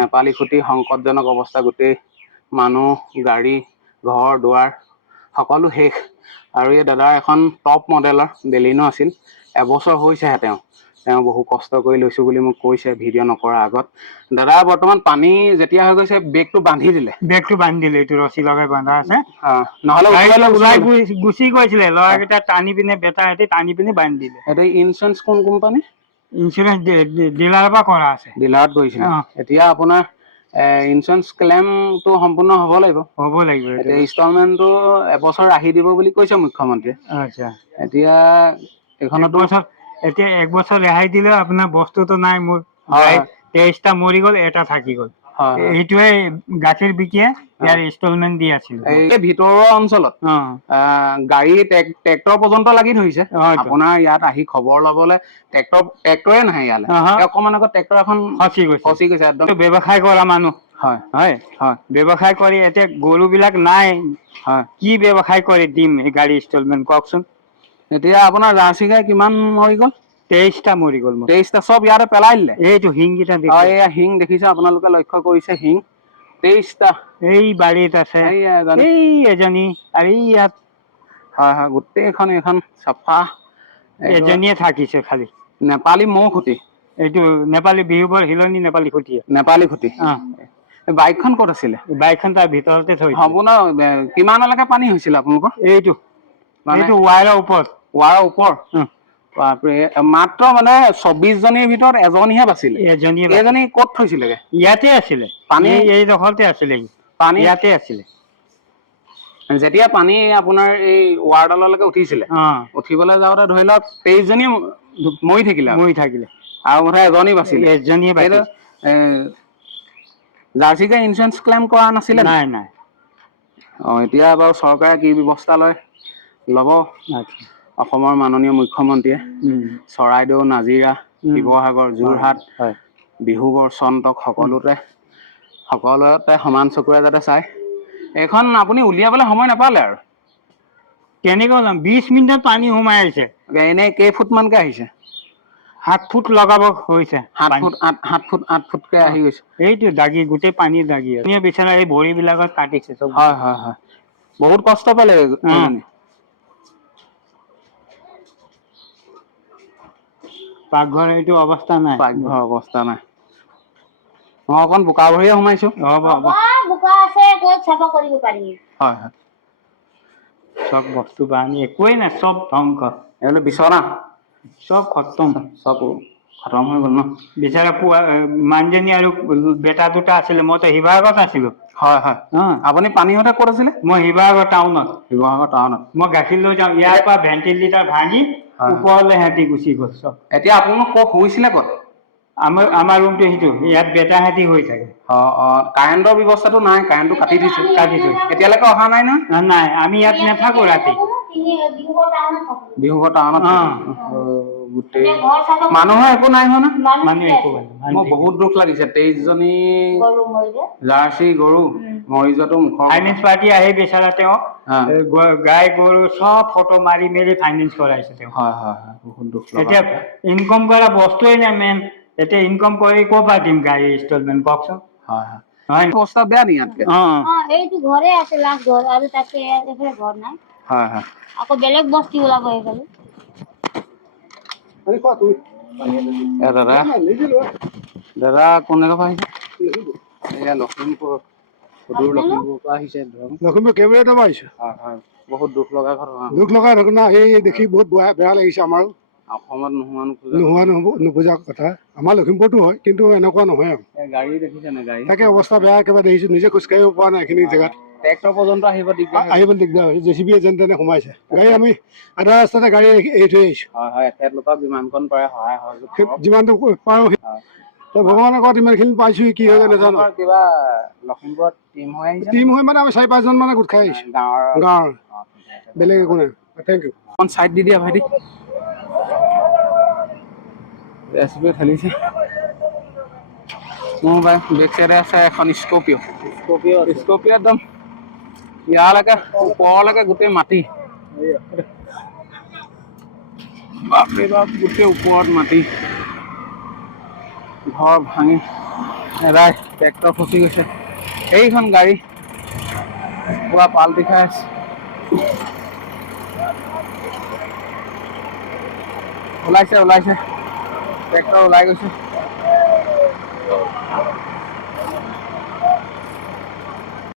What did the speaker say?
নেপালী খুঁটি সংকটজনক অৱস্থা, গোটেই মানুহ গাড়ী ঘৰ দুৱাৰ সকলো শেষ। আৰু এই দাদাৰ এখন টপ মডেলৰ বেলিনো আছিল, এবছৰ হৈছেহে তেওঁ বহু কষ্ট কৰি লৈছোঁ বুলি মোক কৈছে ভিডিঅ' নকৰাৰ আগত। দাদা বৰ্তমান পানী যেতিয়া হৈ গৈছে বেগটো বান্ধি দিলে, এইটো ৰছী লগাই বান্ধা আছে, নহ'লে ওলাই গুচি গৈছিলে ল'ৰাকেইটা টানি পিনে বেটাহঁতে টানি পিনে বান্ধি দিলে। এইটো ইঞ্চুৰেঞ্চ কোন কোম্পানী? ইঞ্চুৰেঞ্চ ডিলাৰৰ পৰা কৰা আছে, ডিলাৰত কৰিছিলে। এতিয়া আপোনাৰ ইঞ্চুৰেঞ্চ ক্লেইমটো সম্পূৰ্ণ হ'ব লাগিব। এতিয়া ইনষ্টলমেণ্টটো এবছৰ ৰাহি দিব বুলি কৈছে মুখ্যমন্ত্ৰীয়ে। আচ্ছা, এতিয়া এইখনতো এতিয়া 1 বছৰ ৰেহাই দিলেও আপোনাৰ বস্তুটো নাই। মোৰ 23টা মৰি গ'ল, এটা থাকি গ'ল। এইটোৱে গাখীৰ বিকিয়ে ইয়াৰ ইনষ্টলমেণ্ট দি আছিল। এই ভিতৰুৱা অঞ্চলত গাড়ী ট্ৰেক্টৰ পৰ্যন্ত লাগি ধৰিছে। আপোনাৰ ইয়াত আহি খবৰ ল'বলৈ ট্ৰেক্টৰে নাহে ইয়ালৈ। অকণমান আগত ট্ৰেক্টৰ এখন ফচি গৈছে। একদম ব্যৱসায় কৰা মানুহ হয়, ব্যৱসায় কৰি এতিয়া গৰুবিলাক নাই, কি ব্যৱসায় কৰি দিম এই গাড়ী ইনষ্টলমেণ্ট কওকচোন। এতিয়া আপোনাৰ জাৰ্চি গাই কিমান মৰি গ'ল? 23টা মৰি গ'ল। 23টা চব ইয়াতে পেলাই দিলে। এইটো শিংকেইটা এয়া শিং দেখিছে আপোনালোকে, লক্ষ্য কৰিছে শিং 23টা। এই বাৰীত আছে, এই এজনী আৰু ইয়াত। হয়, গোটেইখন এইখন চাফা। এজনীয়ে থাকিছে খালি নেপালী মৌ খুঁটি। এইটো নেপালী বিহু বৰ হিলনি নেপালী খুঁটি। নেপালী খুঁটি। বাইকখন ক'ত আছিলে? বাইকখন তাৰ ভিতৰতে থৈ সম্পূৰ্ণ কিমানলৈকে পানী হৈছিল আপোনালোকৰ? এইটো ৱায়াৰৰ ওপৰত। ৱায়াৰৰ ওপৰ? বাপৰে, মাত্ৰ মানে 24জনীৰ ভিতৰত এজনীহে বাচিলে। এজনী ক'ত থৈছিলেগে? ইয়াতে আছিলে, পানী এইডোখৰতে আছিলে, পানী ইয়াতে আছিলে। যেতিয়া পানী আপোনাৰ এই ৱাৰডাললৈকে উঠিছিলে, উঠিবলৈ যাওঁতে ধৰি লওক 23জনী মৰি থাকিলে আৰু বোধহয় এজনী বাচিলে। জাৰ্চি গাই ইঞ্চুৰেঞ্চ ক্লেইম কৰা নাছিলে? নাই। এতিয়া বাৰু চৰকাৰে কি ব্যৱস্থা ল'ব। অসমৰ মাননীয় মুখ্যমন্ত্ৰীয়ে চৰাইদেউ, নাজিৰা, শিৱসাগৰ, যোৰহাট, ডিব্ৰুগড়, চন্তক সকলোতে সমান চকুৰে যাতে চায়। এইখন আপুনি উলিয়াবলৈ সময় নাপালে আৰু। কেনেকৈ ওলাম? 20 মিনিটত পানী সোমাই আহিছে। এনেই কেইফুটমানকে আহিছে? 7 ফুট লগাব হৈছে। 7 ফুটকে আহি গৈছে। এইটো দাগি, গোটেই পানী দাগি আছে। বিচনা এই ভৰিবিলাকত কাটিছে চব। হয়, বহুত কষ্ট পালে। পাকঘৰ এইটো অৱস্থা নাই। পাকঘৰ অৱস্থা নাই। মই অকণ বোকা ভৰিয়ে সোমাইছো। বোকা আছে, ক'ত চাফা কৰিব পাৰি। চব বস্তু বাহানি একোৱেই নাই, চব ধ্বংস। এইটো বিচনা চব খতম হৈ গ'ল ন? বিচাৰা মানুহজনী আৰু বেটা দুটা আছিলে, মইতো শিৱসাগৰত আছিলো। আপুনি পানীহতে ক'ত আছিলে? মই শিৱসাগৰ টাউনত। মই গাখীৰ লৈ যাওঁ, ইয়াৰ পৰা ভেণ্টিলেটাৰ ভাঙি ওপৰলৈ সিহঁতি গুচি গ'ল চব। এতিয়া আপোনালোক ক'ত শুইছিলে? ক'ত? আমাৰ ৰুমটো সেইটো, ইয়াত বেটাহঁতি হৈ থাকে। কাৰেণ্টৰ ব্যৱস্থাটো নাই, কাৰেণ্টটো কাটি থৈছে। এতিয়ালৈকে অহা নাই নহয়? নাই, আমি ইয়াত নাথাকো ৰাতি। ডিব্ৰুগড় টাউনত গোটেই মানুহৰ একো নাই হোৱা না? মোৰ বহুত দুখ লাগিছে। 23জনী জাৰ্চি গৰু মৰি যোৱাটো মুখৰ। ফাইনেন্স পাৰ্টি আহি বিচাৰা তেওঁ গাই গৰু চব ফটো মাৰি মেলি ফাইনেন্স কৰাইছে তেওঁ। বহুত দুখ। এতিয়া ইনকম কৰা বস্তুৱেই নাই মেইন। এতিয়া ইনকম কৰি ক'ৰ পৰা দিম গাড়ী ইনষ্টলমেণ্ট কওকচোন? অৱস্থা বেয়া নি ইয়াতকে? এইটো ঘৰে আছে, লাষ্ট ঘৰ, আৰু তাতে এইফালে ঘৰ নাই। আকৌ বেলেগ বস্তি ওলাব এইফালে। দাদা কোন জেগাৰ পৰা আহিছে? এয়া লখিমপুৰ, সুদূৰ লখিমপুৰৰ পৰা আহিছে। লখিমপুৰ কেইবাটাও আহিছে। বহুত দুখ লগা ঘটনা। দুখ লগা ঘটনা, এই দেখি বহুত বেয়া লাগিছে আমাৰো। অসমত নোহোৱা নোপোজা কথা। আমাৰ লখিমপুৰতো হয়, কিন্তু এনেকুৱা নহয় আৰু। গাড়ী দেখিছে নে? গাড়ী তাকে অৱস্থা বেয়া একেবাৰে দেখিছো, নিজে খোজকাঢ়িব পৰা নাই এইখিনি জেগাত। ট্ৰেক্টৰ পৰ্যন্ত আহিব দিগদাৰ হৈছে। JCB যেন তেনে সোমাইছে। গাড়ী আমি আধা ৰাস্তাতে গাড়ী এৰি থৈ আহিছো। এখেতলোকক যিমানকণ পাৰে সহায় যিমানটো পাৰো। ভগৱানে কত ইমানখিনি পাইছো, কি হয় নাজানো। কিবা লখিমপুৰত টিম হৈ মানে আমি 4-5জন মানে গোট খাই আহিছো গাঁৱৰ, বেলেগ একো নাই। Thank U. চাইড দি দিয়া ভাইটি। SUV ঠেলিছে। মোৰ বেক চাইডে আছে এখন স্কৰ্পিঅ একদম ইয়ালৈকে ওপৰলৈকে গোটেই মাটি। বাপৰে বাপ, গোটেই ওপৰত মাটি, ঘৰ ভাঙি এৰাই ট্ৰেক্টৰ ফচি গৈছে। এইখন গাড়ী পুৰা পাল্টি খাই আছে। ওলাইছে ট্ৰেক্টৰ ওলাই গৈছে।